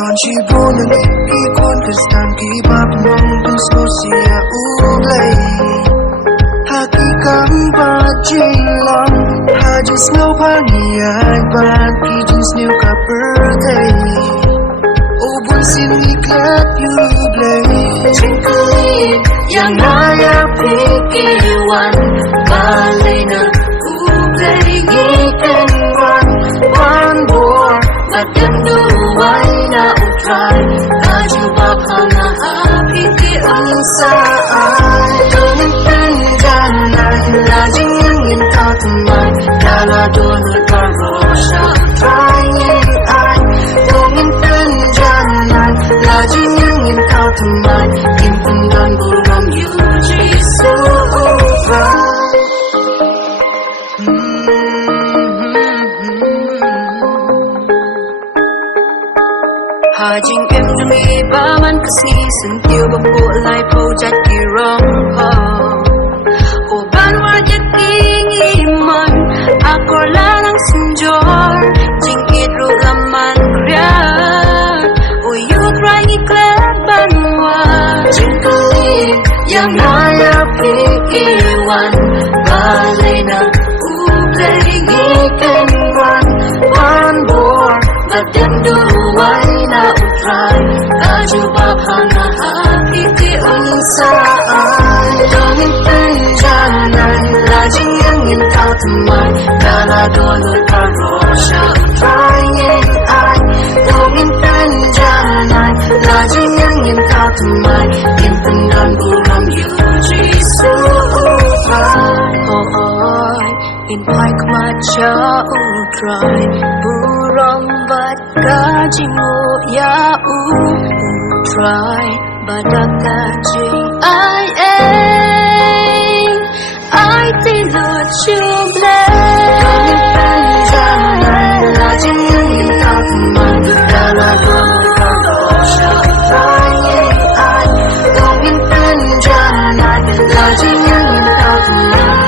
Don't you wanna keep on cause time keep up among those Scotia Ublay Hakikam bajing long I just know pani ay bad Kijins new ka birthday Obon siniklat Ublay Twinkling yang naya pikiwan Balay na Ublay Ngikan one more But them do why na utray Kaju baka na hapiti ang saan Tumin pinjanan Lajing yung tatumay Dala dunod parosya Trying ay Tumin pinjanan Lajing yung tatumay Kimpundan buram yuji so right Hajing em trong iba man kasi Sentiyo ba po lay po jat kirong po O banwa jat kingiman Ako lang ang senjor Jing idro laman kriyan O you cry ngiklat banwa Jing kaling yang naya pikiwan Balay na ublay ngikan one more But them do why na utray Kaju baka na hapiti ang saan Daming pinjanan Lajing yung tatumay Dala dolod parosya Trying ay Daming pinjanan Lajing yung tatumay Kimpundan buram yuji so right Inpai kemacha utray Burang bat kajing mo ya utray Badak kajing ay tilot syublay Panjanan lajing yung tatumay Dala dolod parosya Trying ay Gawin panjanan Lajing yung tatumay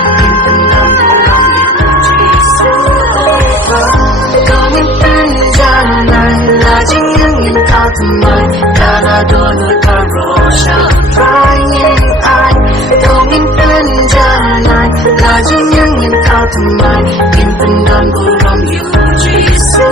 Lajing yung tatumay Dala dolod parosya Trying ay Tungin panjanan Lajing yung tatumay Kimpundan buram yuji so